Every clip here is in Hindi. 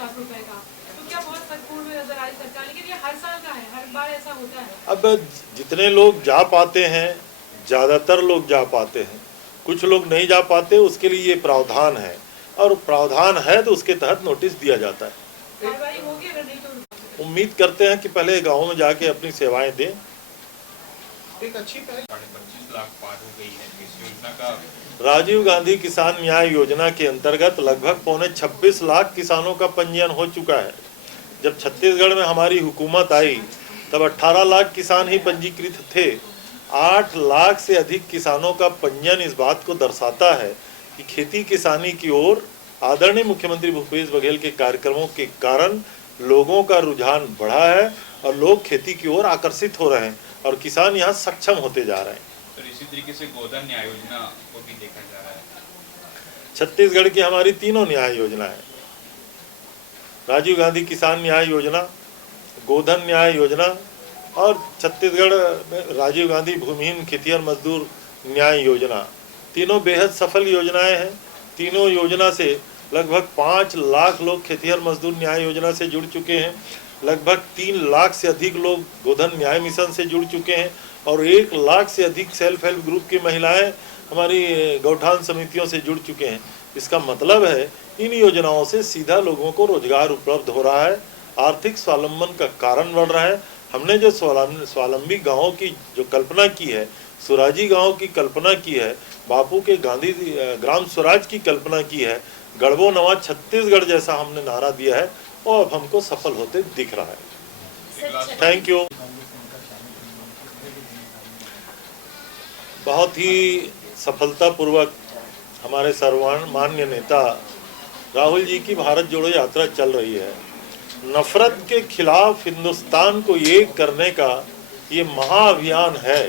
लाख रुपए का, तो क्या बहुत फलपूर्ण नजर आई सरकार? लेकिन ये हर साल का है, हर बार ऐसा होता है। अब जितने लोग जा पाते हैं, ज़्यादातर लोग जा पाते हैं, कुछ लोग नहीं जा पाते, उसके लिए ये प्रावधान है, और प्रावधान है तो उसके तहत नोटिस दिया जाता है। कार्रवाई होगी अगर नहीं तो? उम्मीद करते हैं कि पहले गाँव में जाके अपनी सेवाएं दें। एक अच्छी पहल 25 लाख पार हो गई है इस योजना का। राजीव गांधी किसान न्याय योजना के अंतर्गत लगभग 26 लाख किसानों का पंजीयन हो चुका है। जब छत्तीसगढ़ में हमारी हुकूमत आई तब 18 लाख किसान ही पंजीकृत थे। 8 लाख से अधिक किसानों का पंजीयन इस बात को दर्शाता है कि खेती किसानी की ओर आदरणीय मुख्यमंत्री भूपेश बघेल के कार्यक्रमों के कारण लोगों का रुझान बढ़ा है और लोग खेती की ओर आकर्षित हो रहे हैं और किसान यहाँ सक्षम होते जा रहे हैं। तो इसी तरीके से गोधन न्याय योजना को भी देखा जा रहा है। छत्तीसगढ़ की हमारी तीनों न्याय योजना है, राजीव गांधी किसान न्याय योजना, गोधन न्याय योजना और छत्तीसगढ़ में राजीव गांधी भूमिहीन खेतिहर मजदूर न्याय योजना। तीनों बेहद सफल योजनाएं हैं। तीनों योजना से लगभग 5 लाख लोग खेतिहर मजदूर न्याय योजना से जुड़ चुके हैं, लगभग 3 लाख से अधिक लोग गोधन न्याय मिशन से जुड़ चुके हैं और 1 लाख से अधिक सेल्फ हेल्प ग्रुप की महिलाएं हमारी गौठान समितियों से जुड़ चुके हैं। इसका मतलब है इन योजनाओं से सीधा लोगों को रोजगार उपलब्ध हो रहा है, आर्थिक स्वावलंबन का कारण बढ़ रहा है। हमने जो स्वावलंबी गाँव की जो कल्पना की है, स्वराजी गाँव की कल्पना की है, बापू के गांधी ग्राम स्वराज की कल्पना की है, गढ़बो नवा छत्तीसगढ़ जैसा हमने नारा दिया है और अब हमको सफल होते दिख रहा है। Thank you. बहुत ही सफलतापूर्वक हमारे सर्वमान्य नेता राहुल जी की भारत जोड़ो यात्रा चल रही है। नफरत के खिलाफ हिंदुस्तान को एक करने का ये महाअभियान है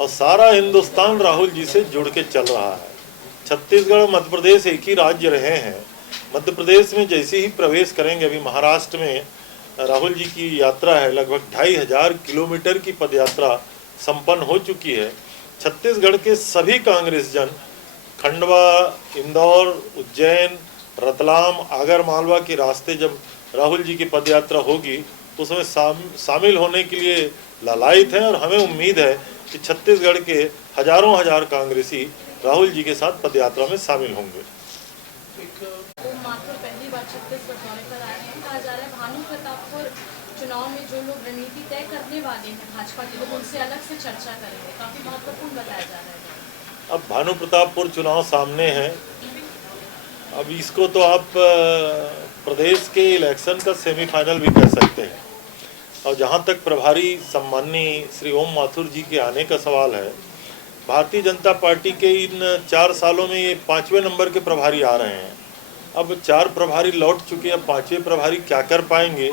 और सारा हिंदुस्तान राहुल जी से जुड़ के चल रहा है। छत्तीसगढ़ मध्य प्रदेश एक ही राज्य रहे हैं। मध्य प्रदेश में जैसे ही प्रवेश करेंगे, अभी महाराष्ट्र में राहुल जी की यात्रा है, लगभग 2500 किलोमीटर की पदयात्रा संपन्न हो चुकी है। छत्तीसगढ़ के सभी कांग्रेस जन खंडवा, इंदौर, उज्जैन, रतलाम, आगर मालवा के रास्ते जब राहुल जी की पदयात्रा होगी तो उसमें शामिल होने के लिए लालायित हैं और हमें उम्मीद है कि छत्तीसगढ़ के हजारों हजार कांग्रेसी राहुल जी के साथ पदयात्रा में शामिल होंगे। ओम माथुर पहली बार छत्तीसगढ़ दौरे पर आ रहे हैं। कहा जा रहा है भानु प्रतापपुर चुनाव में जो लोग रणनीति तय करने वाले हैं भाजपा के लोग, उनसे अलग से चर्चा करेंगे। काफी महत्वपूर्ण बताया जा रहा है। अब भानु प्रतापपुर चुनाव सामने है। अब इसको तो आप प्रदेश के इलेक्शन का सेमीफाइनल भी कह सकते हैं। और जहाँ तक प्रभारी सम्माननीय श्री ओम माथुर जी के आने का सवाल है, भारतीय जनता पार्टी के इन 4 सालों में ये 5वें नंबर के प्रभारी आ रहे हैं। अब 4 प्रभारी लौट चुके हैं, 5वें प्रभारी क्या कर पाएंगे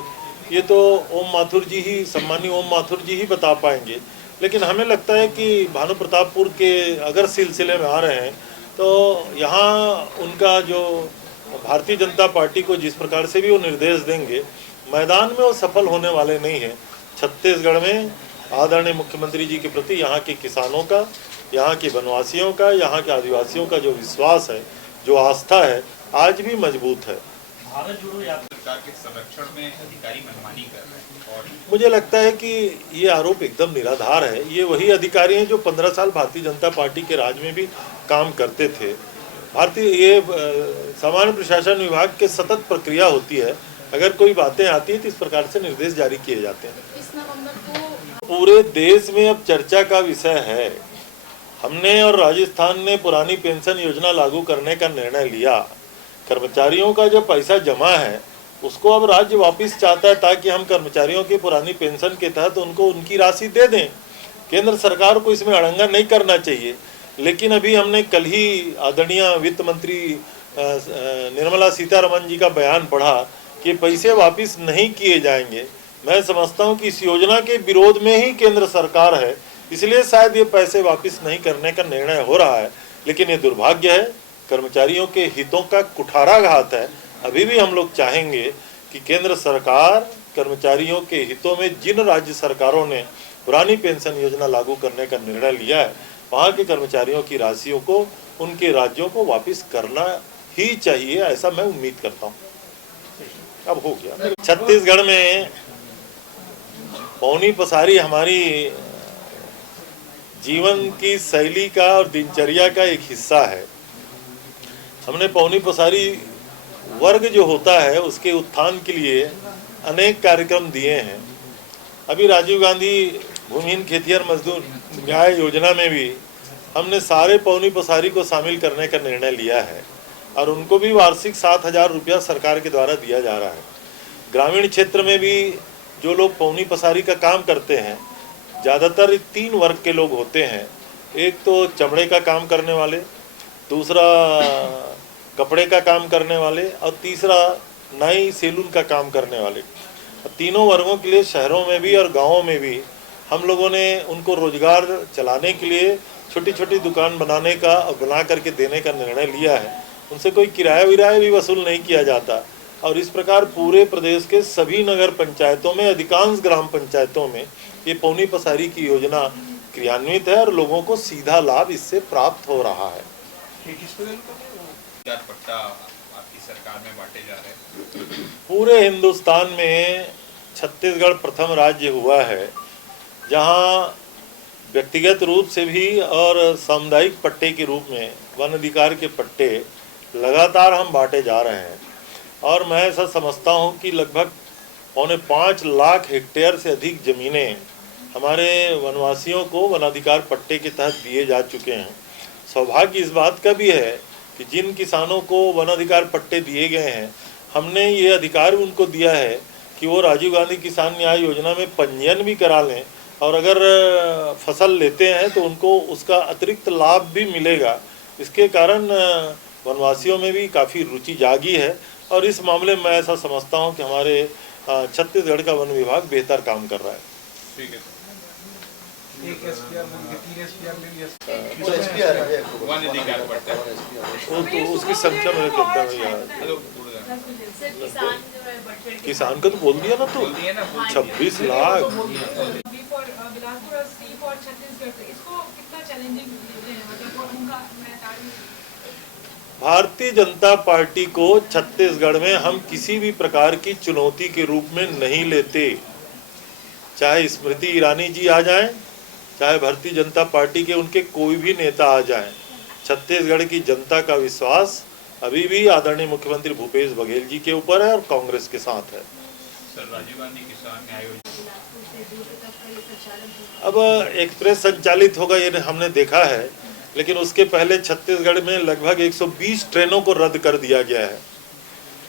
ये तो ओम माथुर जी ही, सम्माननीय ओम माथुर जी ही बता पाएंगे। लेकिन हमें लगता है कि भानु प्रतापपुर के अगर सिलसिले में आ रहे हैं तो यहाँ उनका जो भारतीय जनता पार्टी को जिस प्रकार से भी वो निर्देश देंगे, मैदान में वो सफल होने वाले नहीं हैं। छत्तीसगढ़ में आदरणीय मुख्यमंत्री जी के प्रति यहाँ के किसानों का, यहाँ के वनवासियों का, यहाँ के आदिवासियों का जो विश्वास है, जो आस्था है, आज भी मजबूत है। भारत जोड़ो यात्रा सरकार के संरक्षण में अधिकारी मनमानी कर रहे हैं और मुझे लगता है कि ये आरोप एकदम निराधार है। ये वही अधिकारी हैं जो 15 साल भारतीय जनता पार्टी के राज में भी काम करते थे। ये सामान्य प्रशासन विभाग के सतत प्रक्रिया होती है। अगर कोई बातें आती है तो इस प्रकार से निर्देश जारी किए जाते हैं। इस नवंबर को पूरे देश में अब चर्चा का विषय है। हमने और राजस्थान ने पुरानी पेंशन योजना लागू करने का निर्णय लिया। कर्मचारियों का जो पैसा जमा है उसको अब राज्य वापस चाहता है ताकि हम कर्मचारियों की पुरानी पेंशन के तहत उनको उनकी राशि दे दें। केंद्र सरकार को इसमें अड़ंगा नहीं करना चाहिए। लेकिन अभी हमने कल ही आदरणीय वित्त मंत्री निर्मला सीतारमण जी का बयान पढ़ा कि पैसे वापस नहीं किए जाएंगे। मैं समझता हूं कि इस योजना के विरोध में ही केंद्र सरकार है, इसलिए शायद ये पैसे वापस नहीं करने का निर्णय हो रहा है। लेकिन ये दुर्भाग्य है, कर्मचारियों के हितों का कुठाराघात है। अभी भी हम लोग चाहेंगे कि केंद्र सरकार कर्मचारियों के हितों में जिन राज्य सरकारों ने पुरानी पेंशन योजना लागू करने का निर्णय लिया है, वहाँ के कर्मचारियों की राशियों को उनके राज्यों को वापस करना ही चाहिए, ऐसा मैं उम्मीद करता हूँ। अब हो गया। छत्तीसगढ़ में पौनी पसारी हमारी जीवन की शैली का और दिनचर्या का एक हिस्सा है। हमने पौनी पसारी वर्ग जो होता है उसके उत्थान के लिए अनेक कार्यक्रम दिए हैं। अभी राजीव गांधी भूमिहीन खेतिहर मजदूर न्याय योजना में भी हमने सारे पौनी पसारी को शामिल करने का निर्णय लिया है और उनको भी वार्षिक 7,000 रुपया सरकार के द्वारा दिया जा रहा है। ग्रामीण क्षेत्र में भी जो लोग पौनी पसारी का काम करते हैं ज़्यादातर 3 वर्ग के लोग होते हैं। एक तो चमड़े का काम करने वाले, दूसरा कपड़े का काम करने वाले और तीसरा नाई सैलून का काम करने वाले। तीनों वर्गों के लिए शहरों में भी और गाँवों में भी हम लोगों ने उनको रोजगार चलाने के लिए छोटी छोटी दुकान बनाने का और बना करके देने का निर्णय लिया है। उनसे कोई किराया विराया भी वसूल नहीं किया जाता और इस प्रकार पूरे प्रदेश के सभी नगर पंचायतों में, अधिकांश ग्राम पंचायतों में ये पौनी पसारी की योजना क्रियान्वित है और लोगों को सीधा लाभ इससे प्राप्त हो रहा है। पट्टा आपकी सरकार में बांटे जा रहे हैं। पूरे हिंदुस्तान में छत्तीसगढ़ प्रथम राज्य हुआ है जहां व्यक्तिगत रूप से भी और सामुदायिक पट्टे के रूप में वन अधिकार के पट्टे लगातार हम बांटे जा रहे हैं और मैं ऐसा समझता हूं कि लगभग 5.25 लाख हेक्टेयर से अधिक ज़मीनें हमारे वनवासियों को वनाधिकार पट्टे के तहत दिए जा चुके हैं। सौभाग्य इस बात का भी है कि जिन किसानों को वनाधिकार पट्टे दिए गए हैं हमने ये अधिकार भी उनको दिया है कि वो राजीव गांधी किसान न्याय योजना में पंजीयन भी करा लें और अगर फसल लेते हैं तो उनको उसका अतिरिक्त लाभ भी मिलेगा। इसके कारण वनवासियों में भी काफ़ी रुचि जागी है और इस मामले में मैं ऐसा समझता हूं कि हमारे छत्तीसगढ़ का वन विभाग बेहतर काम कर रहा है। ठीक है। वन अधिकार पट्टा तो उसकी संख्या मेरे को एकदम नहीं याद। किसान का तो बोल दिया ना, तो 26 लाख। बिलासपुर और सी और छत्तीसगढ़ से इसको कितना चैलेंजिंग है, मतलब उनका भारतीय जनता पार्टी को छत्तीसगढ़ में हम किसी भी प्रकार की चुनौती के रूप में नहीं लेते। चाहे स्मृति ईरानी जी आ जाएं, चाहे भारतीय जनता पार्टी के उनके कोई भी नेता आ जाएं, छत्तीसगढ़ की जनता का विश्वास अभी भी आदरणीय मुख्यमंत्री भूपेश बघेल जी के ऊपर है और कांग्रेस के साथ है। सर, राजीव गांधी किसान न्याय योजना अब एक्सप्रेस संचालित होगा ये हमने देखा है, लेकिन उसके पहले छत्तीसगढ़ में लगभग 120 ट्रेनों को रद्द कर दिया गया है।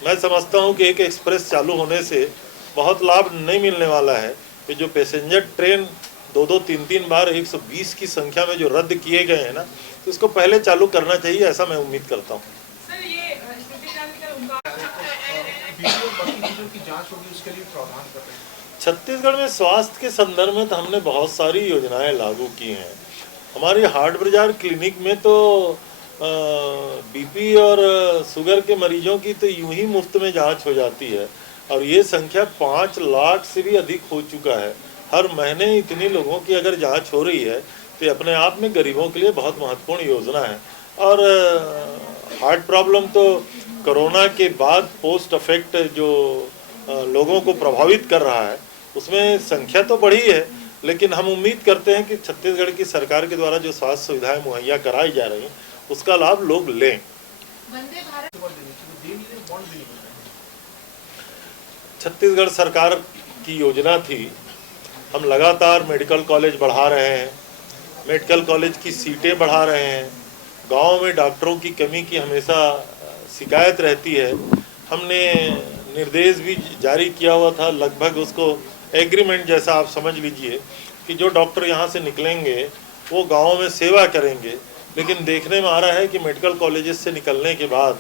मैं समझता हूं कि एक एक्सप्रेस चालू होने से बहुत लाभ नहीं मिलने वाला है कि जो पैसेंजर ट्रेन 2-2, 3-3 बार 120 की संख्या में जो रद्द किए गए हैं ना, तो इसको पहले चालू करना चाहिए, ऐसा मैं उम्मीद करता हूँ। छत्तीसगढ़ में स्वास्थ्य के संदर्भ में तो हमने बहुत सारी योजनाएं लागू की हैं। हमारी हाट बाजार क्लिनिक में तो बीपी और शुगर के मरीजों की तो यूं ही मुफ्त में जांच हो जाती है और ये संख्या 5 लाख से भी अधिक हो चुका है। हर महीने इतनी लोगों की अगर जांच हो रही है तो अपने आप में गरीबों के लिए बहुत महत्वपूर्ण योजना है। और हार्ट प्रॉब्लम तो कोरोना के बाद पोस्ट अफेक्ट जो लोगों को प्रभावित कर रहा है उसमें संख्या तो बढ़ी है, लेकिन हम उम्मीद करते हैं कि छत्तीसगढ़ की सरकार के द्वारा जो स्वास्थ्य सुविधाएं मुहैया कराई जा रही हैं उसका लाभ लोग लें। छत्तीसगढ़ सरकार की योजना थी, हम लगातार मेडिकल कॉलेज बढ़ा रहे हैं, मेडिकल कॉलेज की सीटें बढ़ा रहे हैं। गांव में डॉक्टरों की कमी की हमेशा शिकायत रहती है। हमने निर्देश भी जारी किया हुआ था, लगभग उसको एग्रीमेंट जैसा आप समझ लीजिए कि जो डॉक्टर यहाँ से निकलेंगे वो गाँव में सेवा करेंगे। लेकिन देखने में आ रहा है कि मेडिकल कॉलेजेस से निकलने के बाद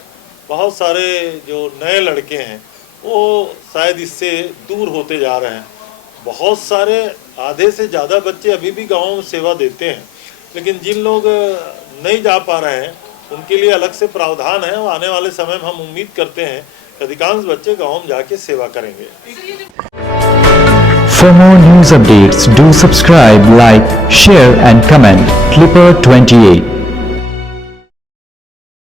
बहुत सारे जो नए लड़के हैं वो शायद इससे दूर होते जा रहे हैं। बहुत सारे, आधे से ज़्यादा बच्चे अभी भी गाँव में सेवा देते हैं, लेकिन जिन लोग नहीं जा पा रहे हैं उनके लिए अलग से प्रावधान है और आने वाले समय में हम उम्मीद करते हैं कि अधिकांश बच्चे गाँव में जाके सेवा करेंगे। For more news updates, do subscribe, like, share and comment. Clipper 28